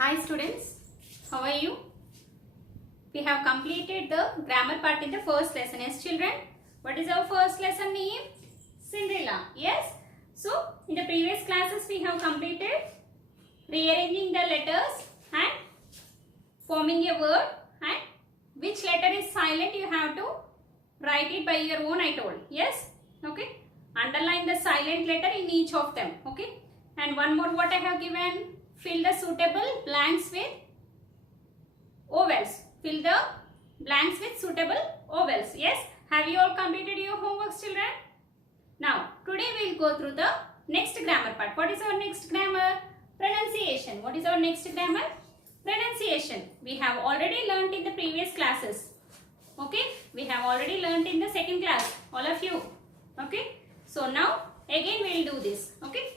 Hi students, how are you? We have completed the grammar part in the first lesson. Yes children, what is our first lesson name? Cinderella. Yes. So in the previous classes we have completed rearranging the letters and forming a word, and which letter is silent you have to write it by your own, I told. Yes. Okay. Underline the silent letter in each of them. Okay. And one more what I have given. Fill the suitable blanks with ovals. Fill the blanks with suitable ovals. Yes. Have you all completed your homework, children? Now, today we will go through the next grammar part. What is our next grammar? Pronunciation. What is our next grammar? Pronunciation. We have already learnt in the previous classes. Okay. We have already learnt in the second class. All of you. Okay. So, now again we will do this. Okay.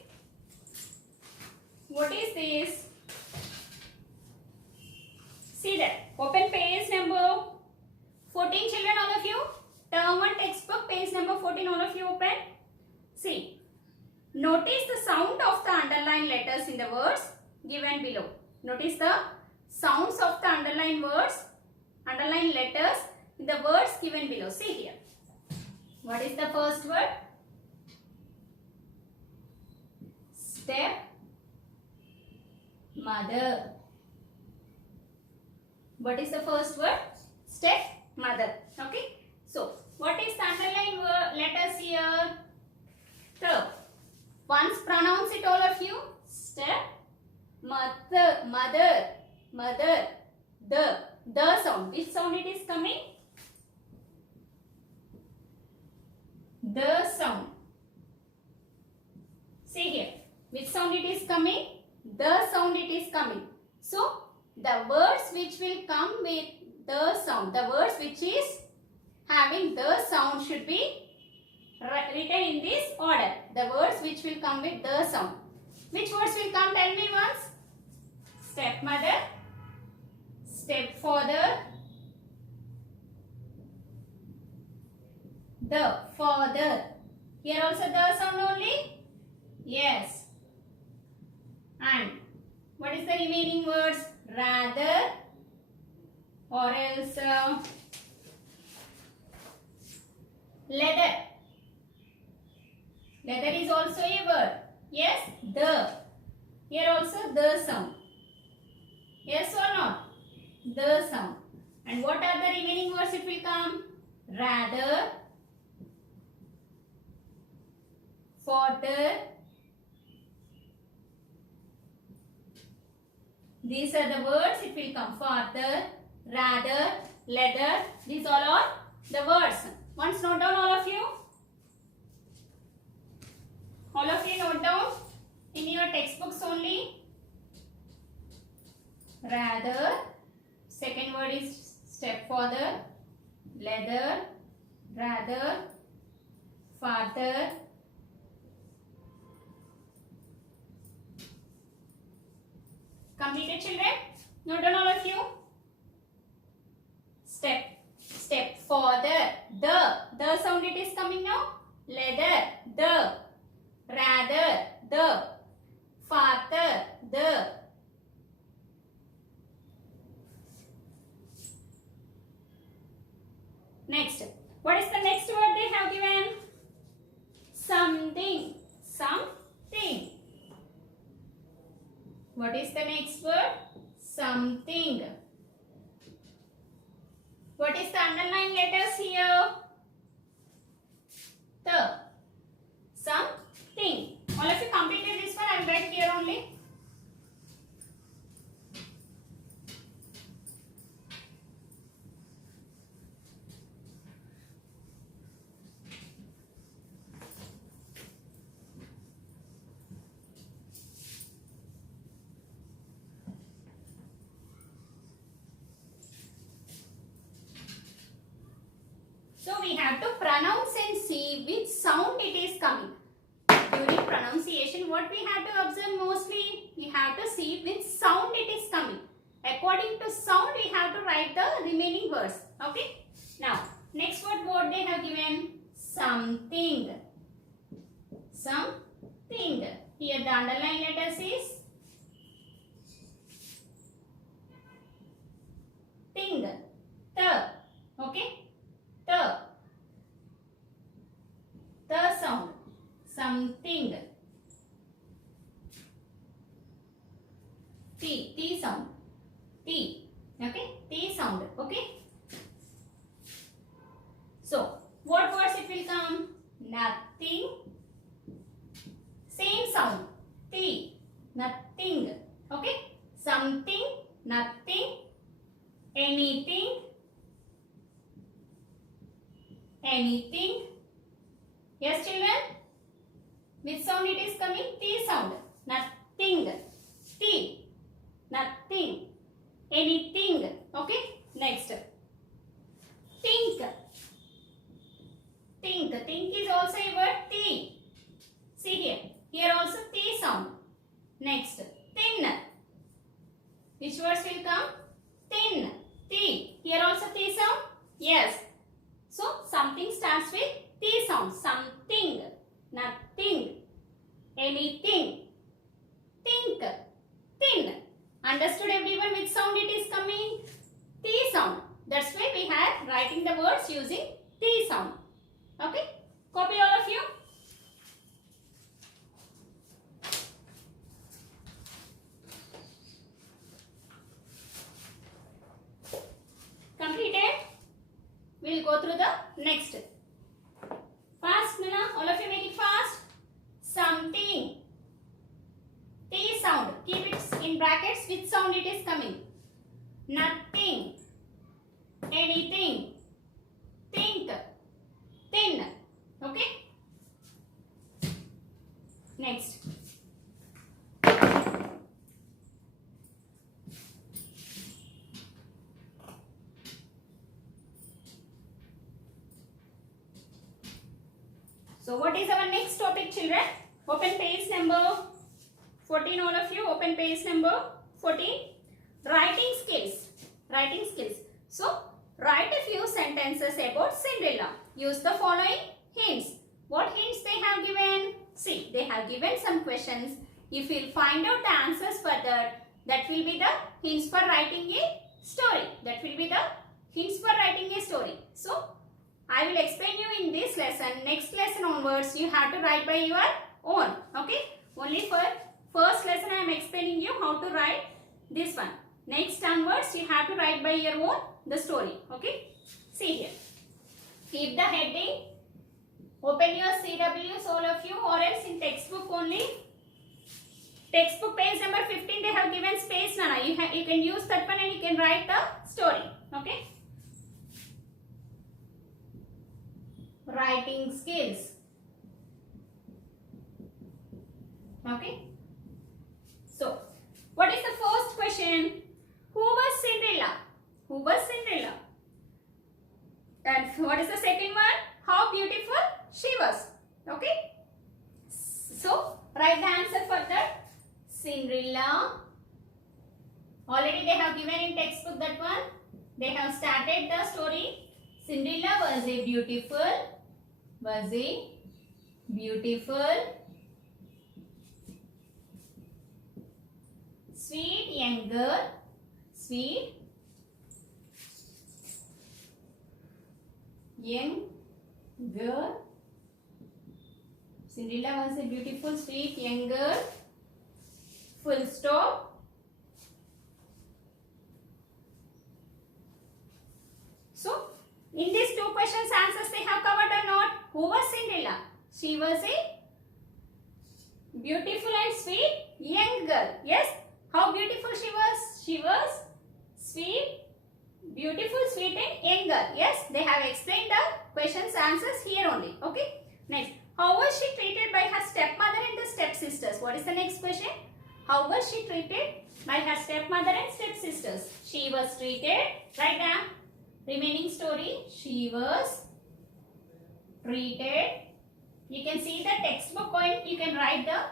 What is this? See that. Open page number 14, children, all of you. Term 1 textbook, page number 14, all of you open. See. Notice the sound of the underlined letters in the words given below. Notice the sounds of the underlined words, underlined letters in the words given below. See here. What is the first word? Step mother. What is the first word? Step mother. Okay. So, what is the underlined word, letters here? The. Once pronounce it, all of you. Step mother, mother, mother. The sound. Which sound it is coming? The sound. See here. Which sound it is coming? The sound it is coming. So, the words which will come with the sound, the words which is having the sound should be written in this order. The words which will come with the sound. Which words will come? Tell me once. Stepmother, stepfather, the father. Here also the sound only? Yes. And what is the remaining words? Rather, or else leather. Leather is also a word. Yes, the. Here also the sound. Yes or not? The sound. And what are the remaining words it will come? Rather, fodder. These are the words it will come. Father, rather, leather. These all are the words. Once note down, all of you. All of you note down in your textbooks only. Rather. Second word is stepfather, leather, rather, father. Completed, children? Note down, all of you. Step father. The sound it is coming now. Leather. The. Rather. The. Father. The. Next. What is the next word they have given? Something. Something. What is the next word? Something. What is the underlined letters here? The. Something. All of you completed this one. I will write here only. So we have to pronounce and see which sound it is coming. During pronunciation, what we have to observe mostly, we have to see which sound it is coming. According to sound, we have to write the remaining words. Okay. Now, next word what they have given? Something. Something. Here the underlined letters is T sound. T. Okay, T sound. Okay. So, what words it will come? Nothing. Same sound. T. Nothing. Okay. Something. Nothing. Anything. Anything. Yes, children? Which sound it is coming? T sound. Nothing. T. Nothing. Anything. Okay. Next. Think. Think. Think is also a word. T. See here. Here also T sound. Next. Thin. Which words will come? Thin. T. Here also T sound? Yes. So, something starts with T sound. Something. Nothing. Anything. Think. Thin. Understood everyone which sound it is coming? T sound. That's why we are writing the words using T sound. Okay? Copy all of you. Completed? We will go through the next. Fast, Nana. All of you make it fast. Something. T sound. Keep it in brackets. Which sound it is coming? Nothing. Anything. Think. Thin. Okay? Next. So, what is our next topic, children? Open page number 14, all of you. Open page number 14. Writing skills. Writing skills. So, write a few sentences about Cinderella. Use the following hints. What hints they have given? See, they have given some questions. If you find out the answers for that will be the hints for writing a story. That will be the hints for writing a story. So, I will explain you in this lesson. Next lesson onwards, you have to write by your own. Okay? Only for first lesson, I am explaining you how to write this one. Next onwards, you have to write by your own the story. Okay? See here. Keep the heading. Open your CWs, all of you, or else in textbook only. Textbook page number 15, they have given space, Nana. You can use that one and you can write the story. Okay? Writing skills. Okay? So, what is the first question? Who was Cinderella? Who was Cinderella? And what is the second one? How beautiful she was. Okay? So, write the answer for that. Cinderella. Already they have given in textbook that one. They have started the story. Cinderella was a beautiful, sweet young girl, Cinderella was a beautiful, sweet young girl. Full stop. So, in these two questions answers they have covered or not? Who was Cinderella? She was a beautiful and sweet young girl. Yes? How beautiful she was? She was sweet, beautiful, sweet and young girl. Yes? They have explained the questions answers here only. Okay? Next. How was she treated by her stepmother and the stepsisters? What is the next question? How was she treated by her stepmother and stepsisters? She was treated, write down. Remaining story, she was treated. You can see the textbook point, you can write the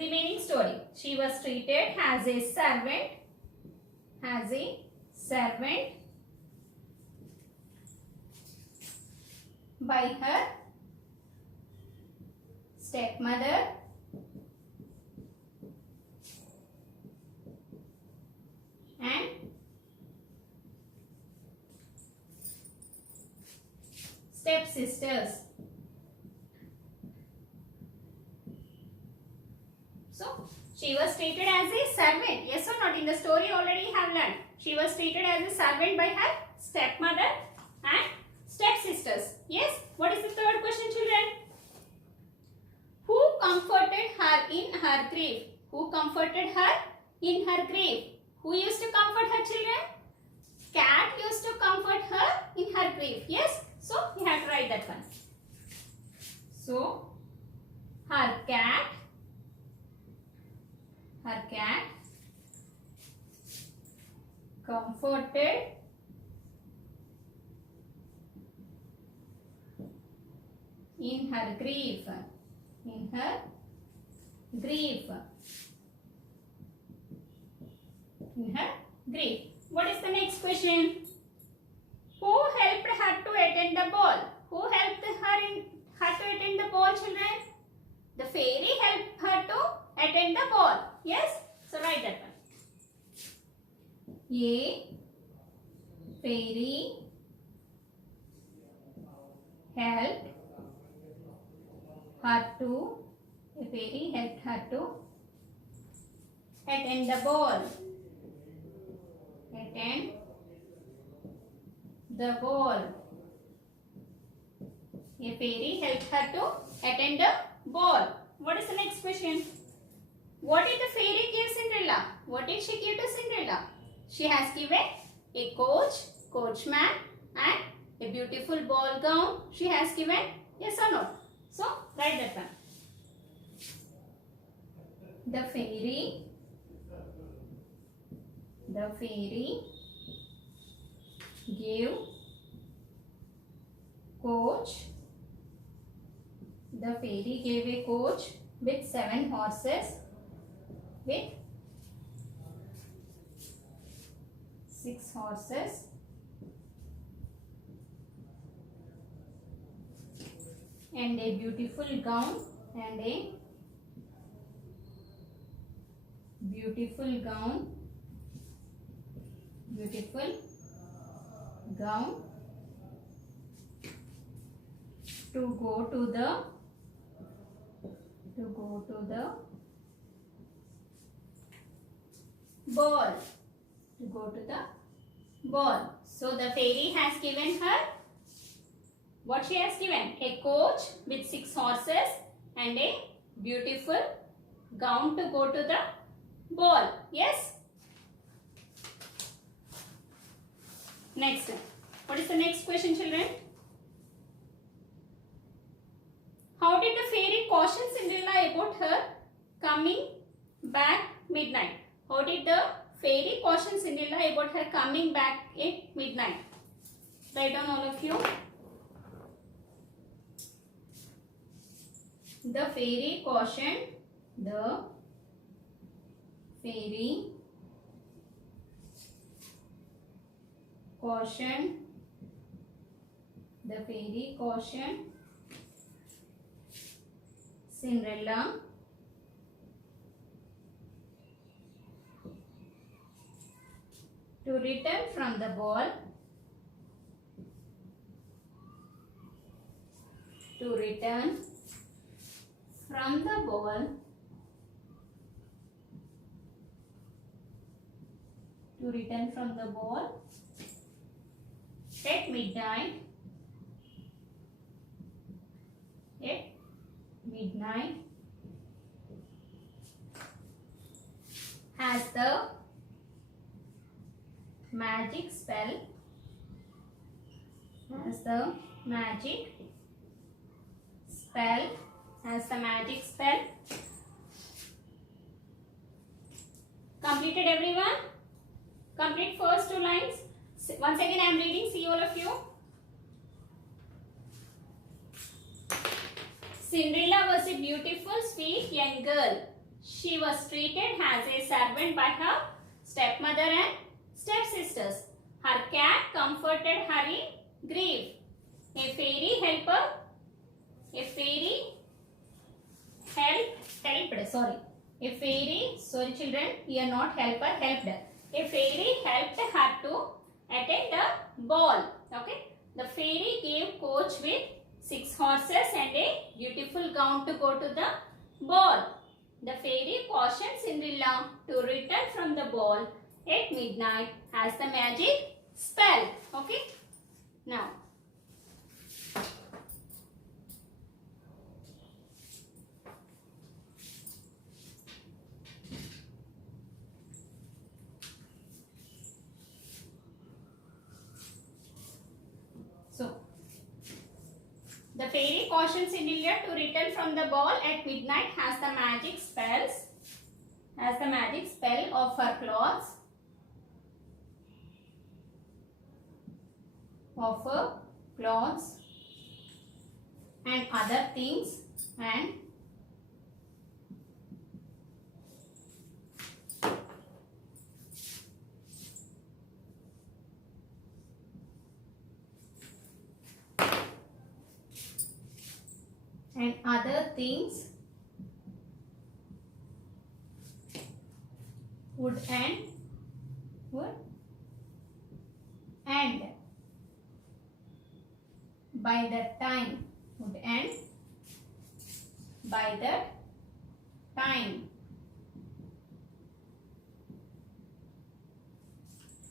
remaining story. She was treated as a servant by her stepmother and stepsisters. So, She was treated as a servant. Yes or not? In the story already have learned. She was treated as a servant by her stepmother and stepsisters. Yes. What is the third question, children? Who comforted her in her grief? Who comforted her in her grief? Who used to comfort her, children? Cat used to comfort her in her grief. Yes. So you have to write that one. So her cat comforted in her grief. In her grief. In her grief. What is the next question? Who helped her to attend the ball? Who helped her to attend the ball, children? The fairy helped her to attend the ball. Yes? So write that one. A fairy helped her to attend the ball. Attend the ball. A fairy helped her to attend the ball. What is the next question? What did the fairy give Cinderella? What did she give to Cinderella? She has given a coachman and a beautiful ball gown. She has given, yes or no? So, write that one. The fairy gave coach. The fairy gave a coach with 7 horses with 6 horses and a beautiful gown to go to the ball. So the fairy has given her what she has given? A coach with 6 horses and a beautiful gown to go to the ball. Yes? Next. What is the next question, children? How did the fairy caution Cinderella about her coming back midnight? How did the fairy caution Cinderella about her coming back at midnight? Write down all of you. The fairy cautioned Cinderella to return from the ball at midnight has the magic spell completed, everyone? Complete first 2 lines. Once again I am reading, see all of you. Cinderella was a beautiful, sweet young girl. She was treated as a servant by her stepmother and stepsisters. Her cat comforted her in grief. A fairy helped, sorry children, here not helper, helped. A fairy helped her to attend the ball. Okay. The fairy gave coach with 6 horses and a beautiful gown to go to the ball. The fairy cautioned Cinderella to return from the ball at midnight as the magic spell. Okay. Now, the fairy cautions Cinderella to return from the ball at midnight has the magic spell of her clothes and other things and other things would end by the time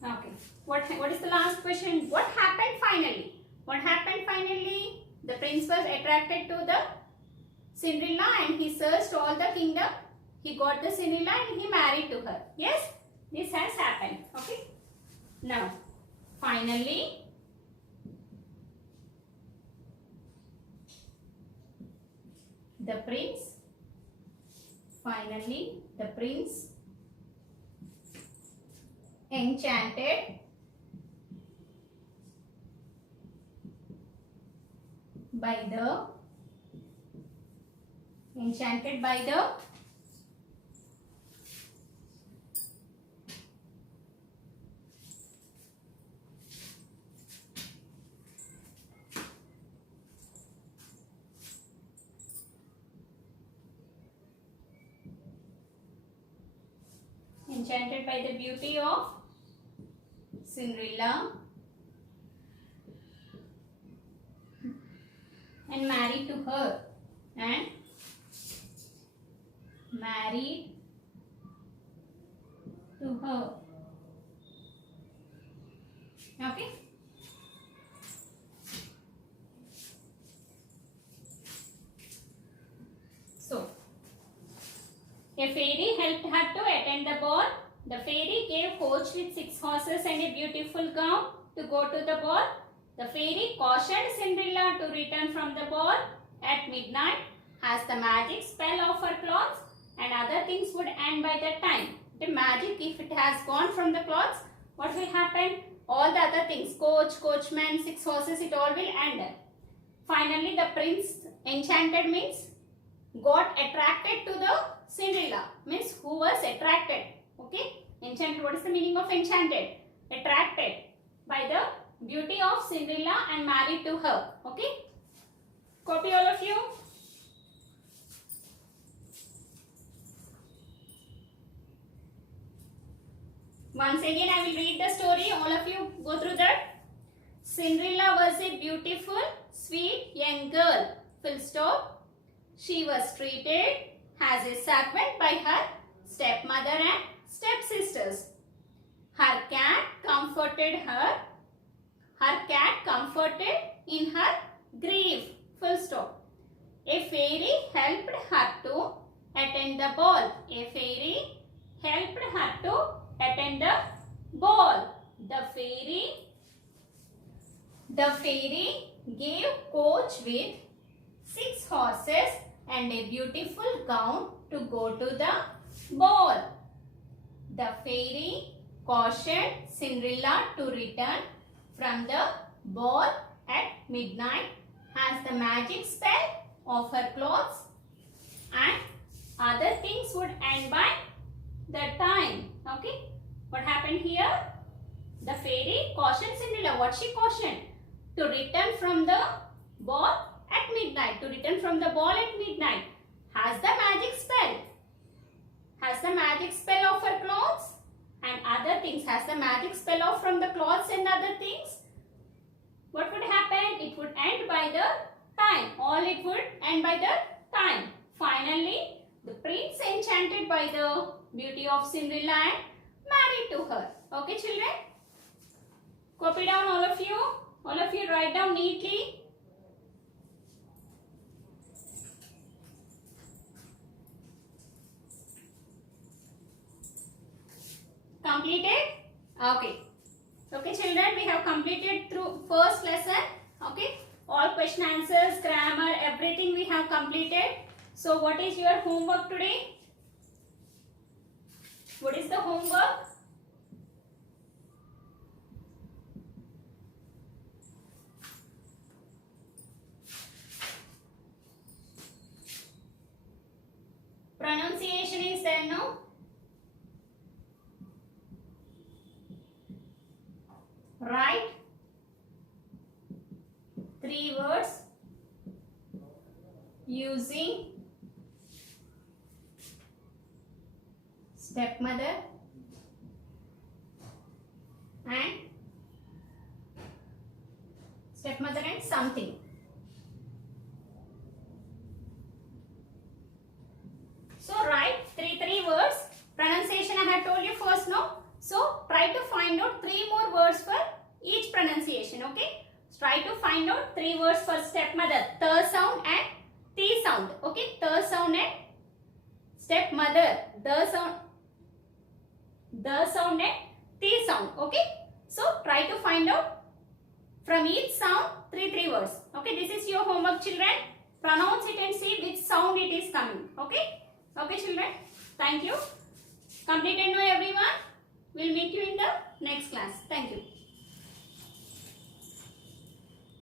Okay. What is the last question? What happened finally? The prince was attracted to the Cinderella and he searched all the kingdom. He got the Cinderella and he married to her. Yes, this has happened. Okay. Now, finally, the prince enchanted by the beauty of Cinderella and married to her Okay. So, a fairy helped her to attend the ball. The fairy gave coach with 6 horses and a beautiful gown to go to the ball. The fairy cautioned Cinderella to return from the ball at midnight as the magic spell of her clothes and other things would end by that time. The magic, if it has gone from the clothes, what will happen? All the other things, coach, coachman, 6 horses, it all will end. Finally, the prince enchanted means got attracted to the Cinderella, means who was attracted. Okay, enchanted, what is the meaning of enchanted? Attracted by the beauty of Cinderella and married to her. Okay, copy all of you. Once again, I will read the story. All of you go through that. Cinderella was a beautiful, sweet young girl. Full stop. She was treated as a servant by her stepmother and stepsisters. Her cat comforted her. Her cat comforted in her grief. Full stop. A fairy helped her to attend the ball. A fairy helped her to attend the ball. The fairy gave coach with 6 horses and a beautiful gown to go to the ball. The fairy cautioned Cinderella to return from the ball at midnight as the magic spell of her clothes and other things would end by the time. Okay, what happened here? The fairy cautioned Cinderella. What she cautioned? To return from the ball at midnight. To return from the ball at midnight. Has the magic spell. Has the magic spell of her clothes and other things. Has the magic spell of from the clothes and other things. What would happen? It would end by the time. All it would end by the time. Finally, The prince enchanted by the beauty of Cinderella and married to her. Okay, children? Copy down all of you. All of you write down neatly. Completed? Okay. Okay, children, we have completed through first lesson. Okay. All question answers, grammar, everything we have completed. So, what is your homework today? What is the homework? Pronunciation is there, no? Write 3 words using stepmother and something. So write three words. Pronunciation I have told you first, no? So try to find out 3 more words for each pronunciation. Okay? So, try to find out 3 words for stepmother. Th sound and T sound. Okay? Th sound and stepmother. The sound and T sound. Okay? So try to find out from each sound 3 words. Okay? This is your homework, children. Pronounce it and see which sound it is coming. Okay? Okay, children. Thank you. Completed now, everyone. We'll meet you in the next class. Thank you.